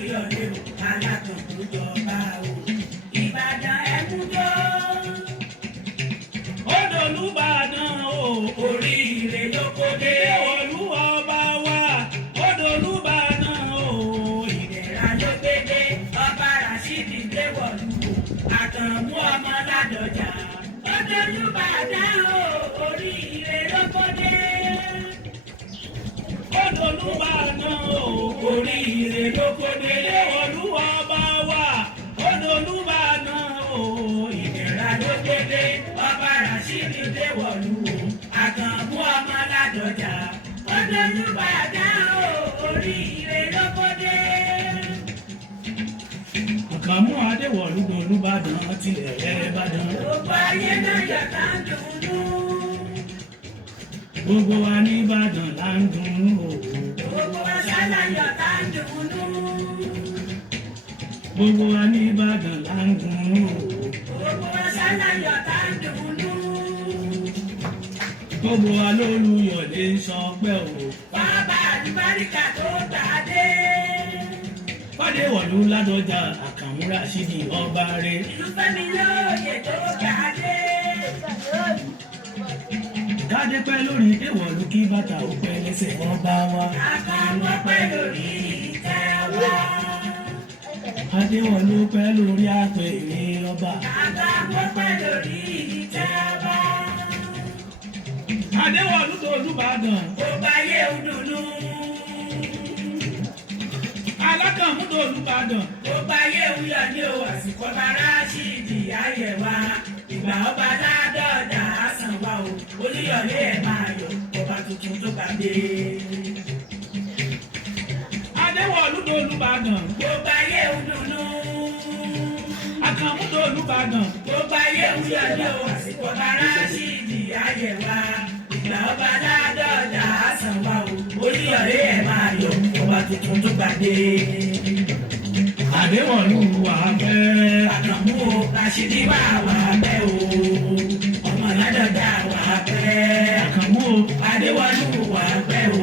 Olúyọ̀lé o, Alákànmú jọba o, Ìbàdàn ẹ̀kújọ́. Odò Olubadan o, oríire ló kó dé. Olú ọba wa, odò Olubadan o, ìdẹ̀ra ló gbé dé. Ọba Rasheed dé wọ̀lú o, Akanmu ọmọ Oladoja. Odò Olubadan o, oríire ló kó dé. Odò Olubadan o, oríire ló kó dé. Olú ọba wa, odò Olubadan o, ìdẹ̀ra ló gbé dé. Ọba Rasheed dé wọ̀lú o, Akanmu ọmọ Oladoja. Odò Olubadan o, oríire ló kó dé. Akanmu Adewolu Olubadan tilẹ̀ Ìbàdàn. Gbogbo ayé náà yàtá ń dunnú. Gbogbo wa ní Ìbàdàn là ń dunnú o. Gbogbo wa sálà yàtá ń dunnú. Gbogbo wa ní Ìbàdàn là ń dunnú o. Gbogbo wa sálà yàtá ń dunnú. Gbogbo wa l'Olúyọ̀lé ń sọpẹ́ o. Bàbá àlùbáríkà tó gbàdé. Adewolu Oladoja, Akanmu Rasheed ọba rẹ̀. Ìlúfẹ́mi lóye tó gbàdé. Kádé pẹ́ lórí Adewolu kí bàtà ó pẹ́ lẹ́sẹ̀ ọba wa. Akanmu pẹ́ lórí ìtẹ́ wa. Adewolu pẹ́ lórí àpèrè ọba. Akanmu pẹ́ lórí ìtẹ́ wa. Adewolu Olubadan. Ó bá yé udunu. Akanmu Olubadan. Ó bá yé wúyọ̀ ní o, àsìkò ọba Rasheed ayẹ̀wà. Ìgbà ọba Oladoja àsàn wa o, Olúyọ̀lé ẹ̀ máa yọ̀, ọba tuntun tó gbàgbé. Adewolu Olubadan. Ó bá yé udunu. Akanmu Olubadan. Ó bá yé wúyọ̀ ní o, àsìkò ọba Rasheed ayẹ̀wà. Ìgbà ọba Oladoja àsàn wa o, Olúyọ̀lé ẹ̀ máa yọ̀, ọba tuntun tó gbàgbé. Adewolu wà pẹ́. Akanmu Rasheed wà pẹ́ o. Ọmọ Oladoja wà pẹ́. Akanmu Adewolu wà pẹ́ o.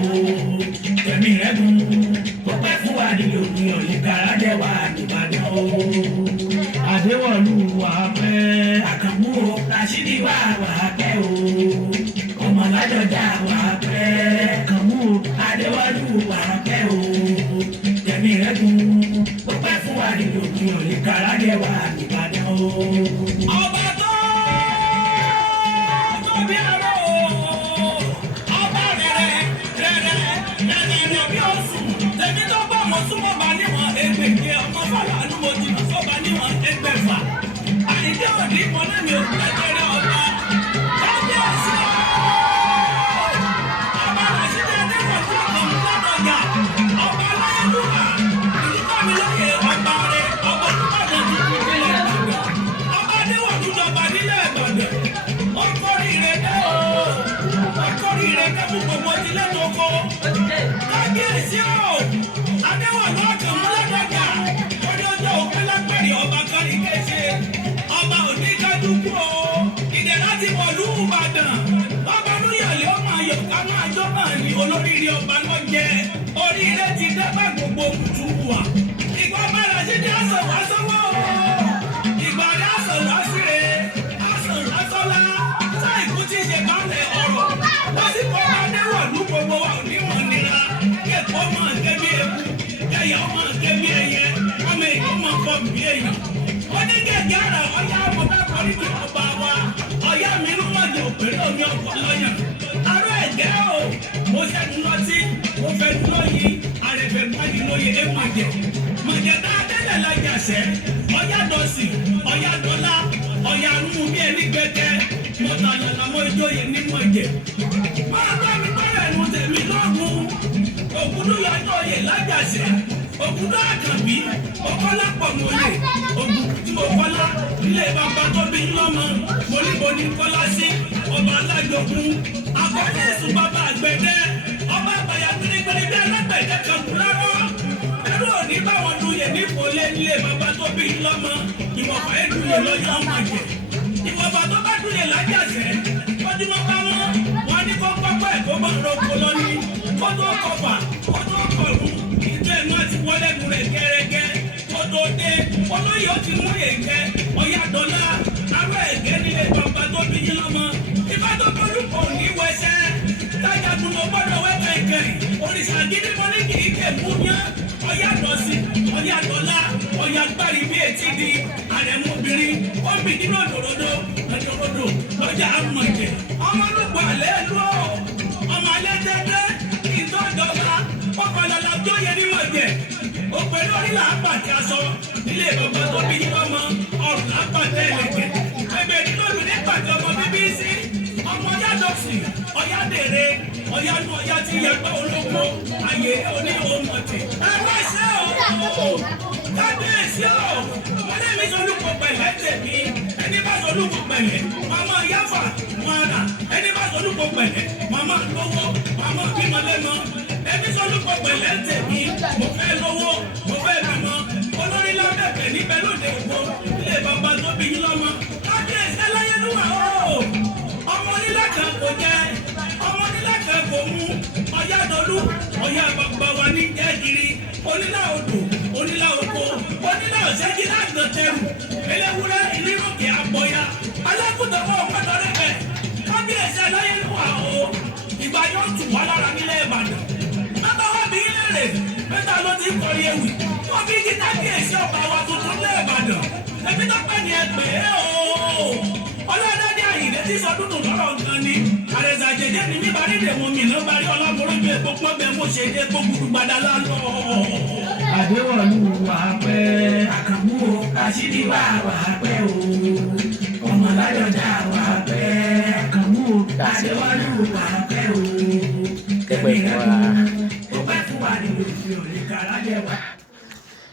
Ẹ̀mí rẹ̀ gùn. Ó pẹ́ fún wa ní Olúyọ̀lé Kárádé wà n'Ìbàdàn o. Adewolu wà pẹ́. Akanmu Rasheed wà pẹ́ o. Ọmọ Oladoja wà pẹ́. Akanmu Adewolu wà pẹ́ o. Ẹ̀mí rẹ̀ gùn. Ó pẹ́ fún wa ní Olúyọ̀lé Kárádé wà n'Ìbàdàn o. Ọba tó bí aró o. Ọba rẹ̀ bí oṣù. Tèmi tó bá mo súnmọ́ bá níwọ̀n ẹgbẹ̀je. Ọmọ Fálànú mo jìnnà sọ́ba níwọ̀n ẹgbẹ̀fà. Àyíké òní mo náà mi ò gbẹ́jẹrẹ ọba. Kabiesi o. Ọba Rasheed Adewolu Akanmu Oladoja. Ọba aláyélúwà. Ìlúfẹ́mi lóye ọba rẹ̀. Ọba Olubadan ti kú nílẹ̀ Ìbàdàn. Ọba Adewolu jọba nílẹ̀ Ìbàdàn. Ó kórìíre dé o. Ó kórìíre dé fún gbogbo ìdílé tó kó. Kabiesi o. Adewolu Akanmu Oladoja. Orí ọjọ́ òpin lápẹ̀rẹ̀ ọba kárí kéṣe. Ọba òní kájú kú o. Ìdẹ̀ra ti wọ̀lú Ìbàdàn. Ọba Olúyọ̀lé ó máa yọ̀ ká máa jọ́ máa ní olóríire ọba lọ jẹ. Oríire ti dé bá gbogbo kùtù wà. Ìgbà ọba Rasheed àsàn wá sọ́wọ́ o. Ìgbà rẹ̀ àsàn wá síre. Àsàn wá sọ́lá. Sáìkú ti ṣe bálẹ̀ ọ̀rọ̀. Lásìkò ọba Adewolu gbogbo wa ò ní mọ̀ nira. Kẹ̀kọ́ máa ké bí eku. Kẹ̀yà máa ké bí ẹyẹ. Ọmọ èèyàn máa fọ́ bí èèyàn. Onígẹ̀gẹ̀ ara ọ̀yá ọmọdé kọrí kí ọba wa. Ọ̀yá mi ló wà ní òpèrè omi ọkọ̀ lọ́yàn. Ará ẹ̀gẹ́ o. Mo ṣẹ́nu lọ́tí. Mo fẹ́ lóyìn. Àrẹ̀fẹ̀ gbáyìí lóye é màjẹ̀. Màjẹ̀ tá a délẹ̀ lọ́jà sẹ́. Ọ̀yá dọ̀sì. Ọ̀yá dọ́là. Ọ̀yá nù bí ẹni gbẹ̀gẹ́. Mo tàyàn làwọn ìjòyè ní mọ̀jẹ̀. Máa bá mi bọ́lẹ̀ nu tèmi lọ́gùn. Ògúndúyọjọ́ oyè lájàsẹ̀. Ògúndú Àkànbí. Ọkọ́lápọ̀ mọ̀lẹ̀. Ògùn tí mo kọ́lá. Ilé bàbá tó bí lọ́mọ. Mo ní bo ní kọ́lá sí. Ọba alájogún. Àkọ́kọ́ èsùn bàbá àgbẹ̀dẹ. Ọba àbàyà gbẹ̀rẹ̀gbẹ̀rẹ̀ bí alágbẹ̀dẹ kan kú lọ́wọ́. Ẹrú òní báwọn duyè ní ìfòlé ilé bàbá tó bí lọ́mọ. Ìwọ̀fà ẹ̀dùnyè lọ́yọ̀ ọmọ àjẹ́. Ìwọ̀fà tó bá duyè lájàsẹ̀. Fọ́júmọ́ bá wọn. Wọ́n ní kó pápá ẹ̀kọ́ bá roko lọ ní. Kó tó kọfà. Kó tó kọ̀ọ̀rù. Ìjọ ẹ̀nu àti wọlé nu rẹ̀ gẹ́rẹ́gẹ́. ti mú èké ọ̀yà dọ́là ará èké nílé bàbá tó bí yín lọ́mọ ìbá tó bọ́lú kò ní wẹsẹ̀ tájà tún lọ gbọ́dọ̀ wẹ́tẹ̀ ìkẹyìn òrìṣà gidi mọ́ ní kì í kẹ̀ mú yán ọ̀yà dọ̀sí ọ̀yà dọ́là ọ̀yà gbárí bí etí di àrẹ̀mọ́bìnrin ó bì nínú òdòdó lọ́jà àmọ̀jẹ̀ ọmọ olùkọ́ àlẹ́ lù ọ́ ọmọ alẹ́ tẹ́tẹ́ ìtọ́jọba ọkọ̀lọ́lá tó yẹ ní mọ̀jẹ̀ òpè lórí làápàtì aṣọ nílé bàbá tó bí yín lọ́mọ ọ̀rùn làápàtì ẹ̀lẹ́gbẹ̀ ẹgbẹ́ nílòlù nípàtì ọmọ bíbí sí ọmọ yádọ́sì ọ̀yádèrè ọ̀yánú ọ̀yá tí yẹgbẹ́ olóko àyè oní òmùtì ẹgbẹ́ ṣe o kábíyèsí o wọ́n lé mi solúkọ pẹ̀lẹ́ tèmi ẹni bá solúkọ pẹ̀lẹ́ màmá yáfà wọn rà ẹni bá solúkọ pẹ̀lẹ́ màmá lówó màmá bímọ lẹ́mọ ẹni solúkọ pẹ̀lẹ́ tèmi mo fẹ́ lówó mo fẹ́ bímọ olórí lábẹ́bẹ̀ níbẹ̀ lóde ògbó ilé bàbá tó bí yín lọ́mọ kábíyèsí ẹlẹ́yẹlúwà o ọmọ onílé kan kò jẹ ọmọ onílé kan kò mú ọ̀yá dọ́lú ọ̀yá bàbá wa ní jẹ́gìrì onílà odò onílà oko onílà ọ̀sẹ́jì láti tẹrù eléwúrẹ́ ìlíròkè àgbọ̀yà alákùtà wọn ọ̀pọ̀tọ̀ rẹ̀ kábíyèsí ẹlẹ́yẹlúwà o ìgbà yóò tù wá lára nílẹ̀ Ìbàdàn bàbá wa bí léèrè mẹ́ta ló ti kọrí ewì wọ́n fi kí kábíyèsí ọba wa tuntun nílẹ̀ Ìbàdàn ẹbí tó pẹ́ ní ẹgbẹ́ o ọlọ́dẹ́dẹ́ àyìnlẹ́ tí sọ dúdú lọ́rọ̀ nǹkan ni àrẹ̀sà jẹjẹ ní bíbá nílé wọn mi ló bá rí ọlọ́mọlójú epo pọ́nbẹ́ mo ṣe epo gbùdùgbàdà lálọ́. Adewolu wà pẹ́ Akanmu Rasheed wà pẹ́ o ọmọ Oladoja wà pẹ́ Akanmu Adewolu wà pẹ́ o kẹ́pẹ́ fún wa ó pẹ́ fún wa nínú ìfẹ́ òní kára jẹ́ wa.